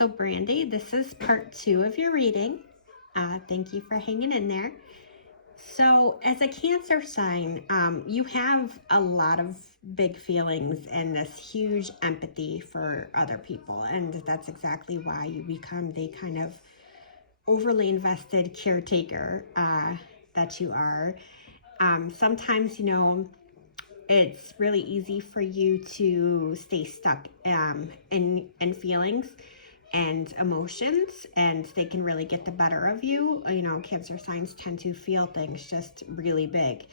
So Brandy, this is part 2 of your reading. Thank you for hanging in there. So as a Cancer sign, you have a lot of big feelings and this huge empathy for other people. And that's exactly why you become the kind of overly invested caretaker that you are. Sometimes, it's really easy for you to stay stuck in feelings and emotions, and they can really get the better of you. Cancer signs tend to feel things just really big.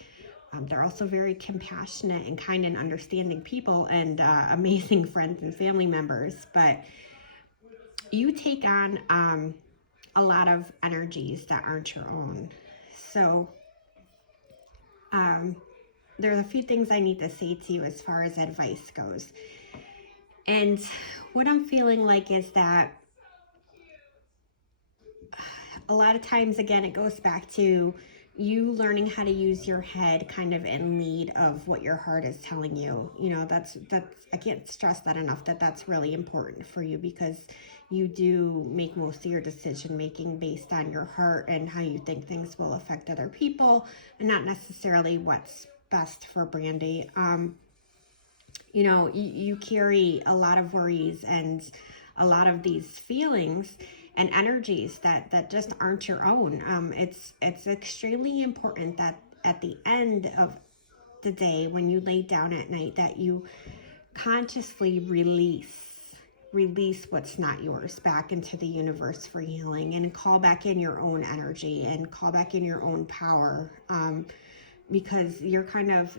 They're also very compassionate and kind and understanding people, and amazing friends and family members. But you take on a lot of energies that aren't your own. So there's a few things I need to say to you as far as advice goes. And what I'm feeling like is that a lot of times, again, it goes back to you learning how to use your head kind of in lead of what your heart is telling you. That's I can't stress that enough, that's really important for you, because you do make most of your decision making based on your heart and how you think things will affect other people, and not necessarily what's best for Brandy. You carry a lot of worries and a lot of these feelings and energies that just aren't your own. It's extremely important that at the end of the day, when you lay down at night, that you consciously release what's not yours back into the universe for healing, and call back in your own energy and call back in your own power. Because you're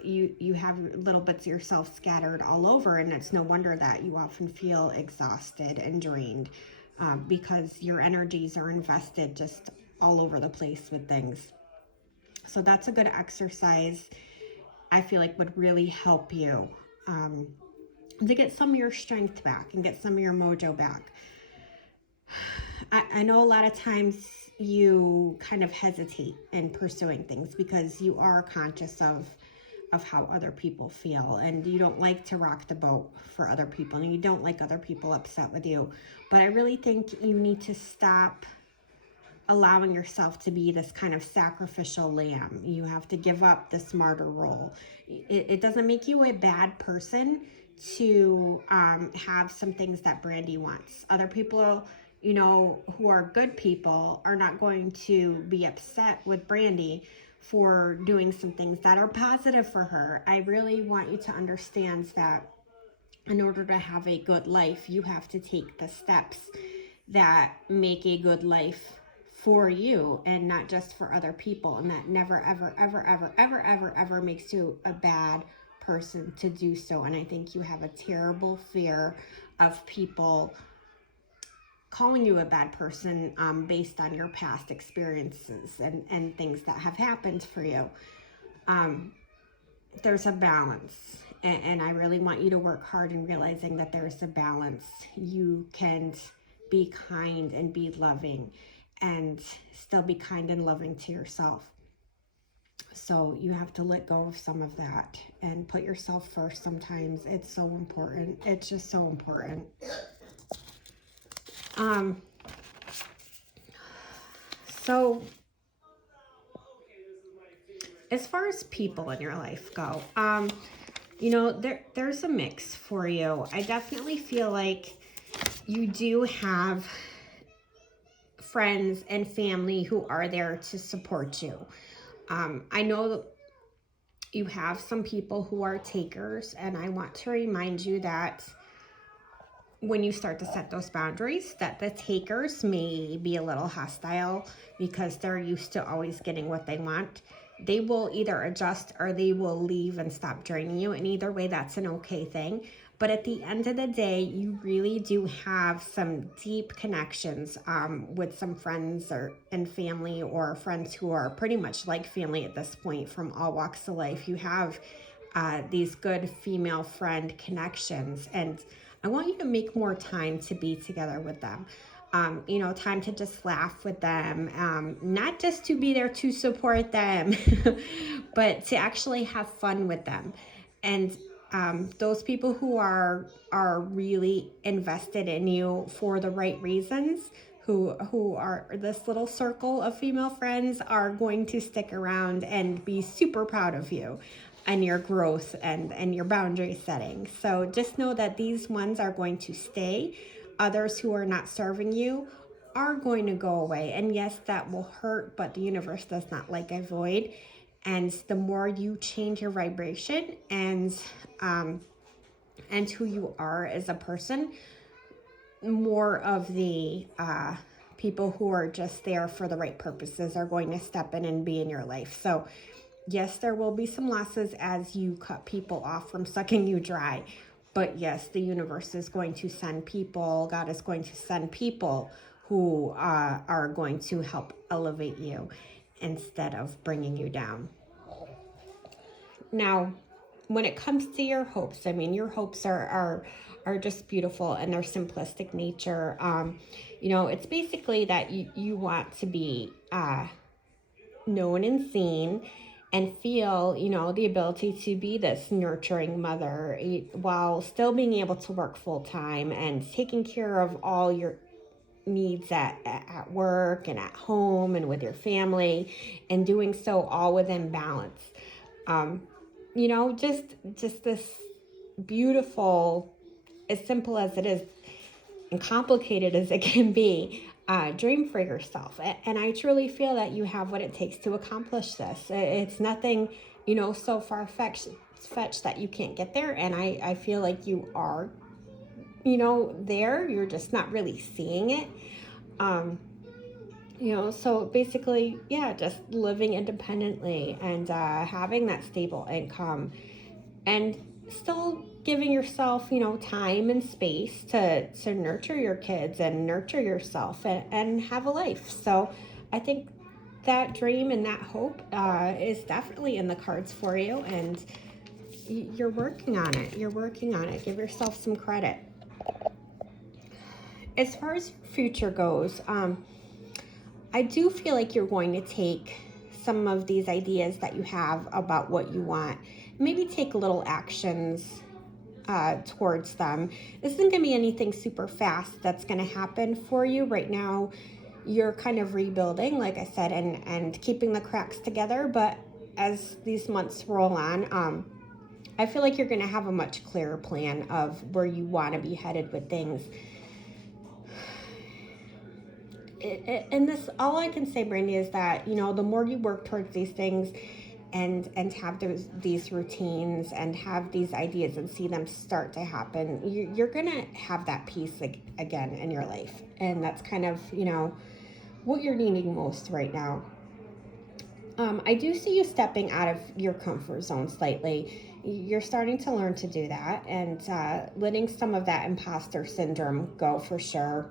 you have little bits of yourself scattered all over, and it's no wonder that you often feel exhausted and drained, because your energies are invested just all over the place with things. So that's a good exercise I feel like would really help you to get some of your strength back and get some of your mojo back. I know a lot of times you kind of hesitate in pursuing things because you are conscious of how other people feel, and you don't like to rock the boat for other people, and you don't like other people upset with you. But I really think you need to stop allowing yourself to be this kind of sacrificial lamb. You have to give up this martyr role. It doesn't make you a bad person to have some things that Brandy wants. Other people, who are good people, are not going to be upset with Brandy for doing some things that are positive for her. I really want you to understand that in order to have a good life, you have to take the steps that make a good life for you and not just for other people. And that never, ever, ever, ever, ever, ever, ever makes you a bad person to do so. And I think you have a terrible fear of people calling you a bad person based on your past experiences and things that have happened for you. There's a balance, and I really want you to work hard in realizing that there's a balance. You can be kind and be loving and still be kind and loving to yourself. So you have to let go of some of that and put yourself first. Sometimes it's so important. It's just so important. So as far as people in your life go, there's a mix for you. I definitely feel like you do have friends and family who are there to support you. I know you have some people who are takers, and I want to remind you that when you start to set those boundaries, that the takers may be a little hostile because they're used to always getting what they want. They will either adjust or they will leave and stop draining you. And either way, that's an okay thing. But at the end of the day, you really do have some deep connections with some friends and family, or friends who are pretty much like family at this point from all walks of life. You have these good female friend connections, and I want you to make more time to be together with them. Time to just laugh with them, not just to be there to support them, but to actually have fun with them. And those people who are really invested in you for the right reasons, who are this little circle of female friends, are going to stick around and be super proud of you and your growth and your boundary setting. So just know that these ones are going to stay. Others who are not serving you are going to go away. And yes, that will hurt, but the universe does not like a void. And the more you change your vibration and who you are as a person, more of the people who are just there for the right purposes are going to step in and be in your life. So yes, there will be some losses as you cut people off from sucking you dry. But yes, the universe is going to send people, God is going to send people who are going to help elevate you instead of bringing you down. Now, when it comes to your hopes, I mean, your hopes are just beautiful in their simplistic nature. It's basically that you want to be known and seen and feel, the ability to be this nurturing mother while still being able to work full time and taking care of all your needs at work and at home and with your family, and doing so all within balance. Just this beautiful, as simple as it is and complicated as it can be, dream for yourself. And I truly feel that you have what it takes to accomplish this. It's nothing, so far-fetched that you can't get there. And I feel like you are, there. You're just not really seeing it. So basically, yeah, just living independently and having that stable income and still giving yourself, time and space to nurture your kids and nurture yourself and have a life. So I think that dream and that hope is definitely in the cards for you, and you're working on it. You're working on it. Give yourself some credit. As far as future goes, I do feel like you're going to take some of these ideas that you have about what you want, maybe take little actions towards them. This isn't going to be anything super fast that's going to happen for you right now. You're kind of rebuilding, like I said, and keeping the cracks together. But as these months roll on, I feel like you're going to have a much clearer plan of where you want to be headed with things. And this, all I can say, Brandy, is that, the more you work towards these things and have these routines and have these ideas and see them start to happen, you're going to have that peace again in your life. And that's kind of, what you're needing most right now. I do see you stepping out of your comfort zone slightly. You're starting to learn to do that and letting some of that imposter syndrome go for sure.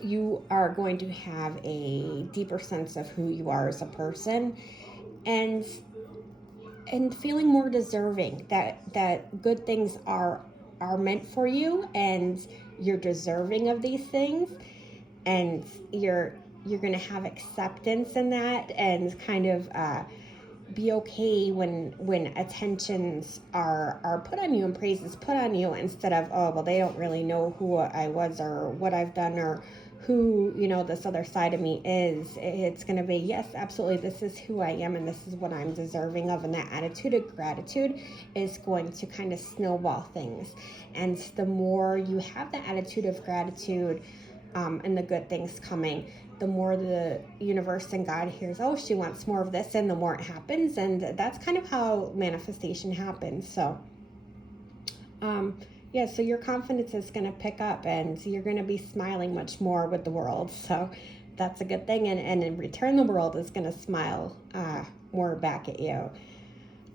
You are going to have a deeper sense of who you are as a person and feeling more deserving that good things are meant for you and you're deserving of these things, and you're going to have acceptance in that and kind of be okay when attentions are put on you and praises put on you, instead of, oh, well, they don't really know who I was or what I've done or who, this other side of me is. It's going to be, yes, absolutely, this is who I am and this is what I'm deserving of. And that attitude of gratitude is going to kind of snowball things. And the more you have that attitude of gratitude and the good things coming, the more the universe and God hears, oh, she wants more of this, and the more it happens. And that's kind of how manifestation happens. So so your confidence is going to pick up and you're going to be smiling much more with the world. So that's a good thing. And in return, the world is going to smile more back at you.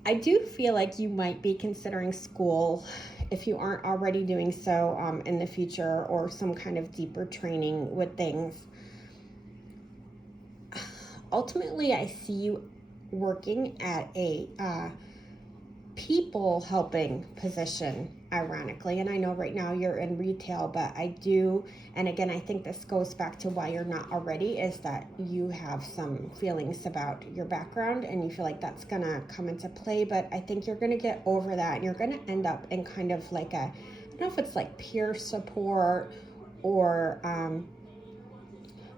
I do feel like you might be considering school, if you aren't already doing so, in the future, or some kind of deeper training with things. Ultimately, I see you working at a people helping position, ironically. And I know right now you're in retail, but I do, and again, I think this goes back to why you're not already, is that you have some feelings about your background and you feel like that's gonna come into play. But I think you're gonna get over that and you're gonna end up in kind of like I don't know if it's like peer support or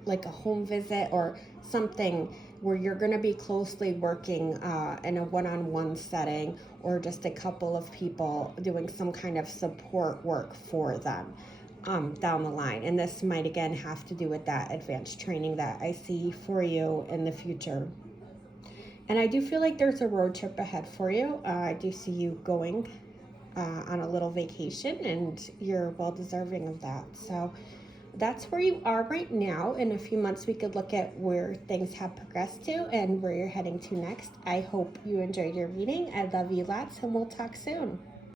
like a home visit or something where you're going to be closely working in a one-on-one setting, or just a couple of people doing some kind of support work for them down the line. And this might again have to do with that advanced training that I see for you in the future. And I do feel like there's a road trip ahead for you. I do see you going on a little vacation, and you're well deserving of that. So that's where you are right now. In a few months, we could look at where things have progressed to and where you're heading to next. I hope you enjoyed your reading. I love you lots, and we'll talk soon.